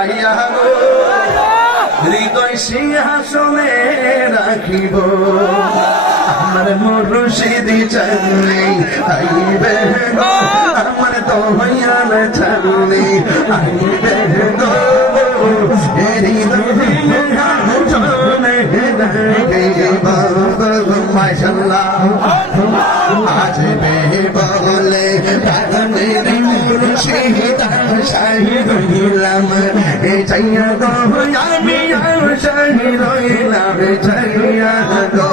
চাইয়া গো হৃদয় সিংহাসনে রাখিব। আমার মুর্শিদি চন্নি, আইবে গো। আমার তো হইয়াল চন্নি, আইবে গো। মাশাল্লাহ আজ বে বলে হইলাম এ চাইয়া গো, আমি আর শাহিদ হইলাম চাইয়া গো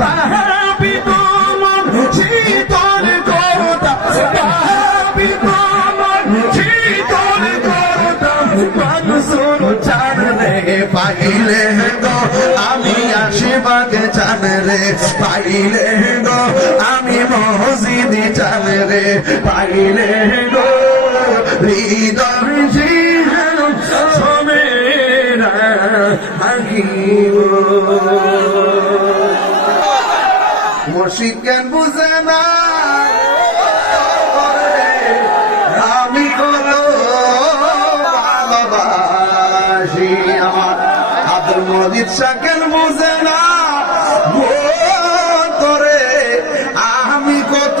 পাহাবি তোমার শীতল কথা পাহাবি তোমার শীতল কথা মানুষের চাঁদে পাইলে গো, আমি আশীর্বাদ চান রে পাইলে পাইলে গো, হৃদয় আহিব। মুর্শিদ জ্ঞান বুঝে না আমি কত ভালোবাসি। আমার আব্দুল মজিদ শাকের বুঝে না তোরে আমি কত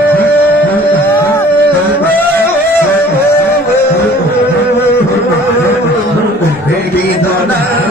আমার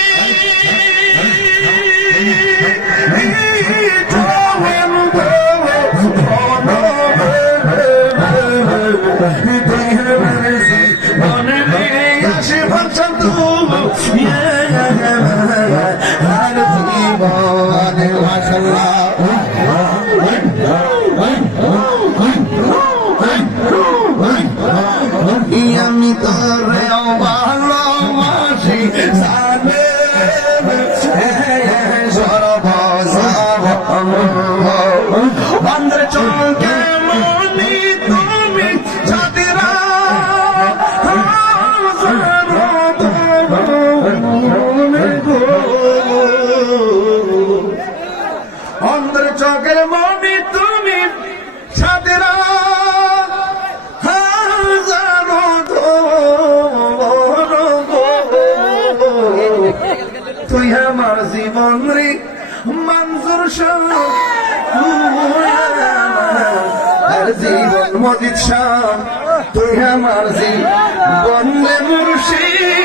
আমি তোরে ভালোবাসি সালে চোখের মনি তুমি তুই আমার জীবন রে মঞ্জুর আর জীবন মজিদ তুই আমার জীবন রে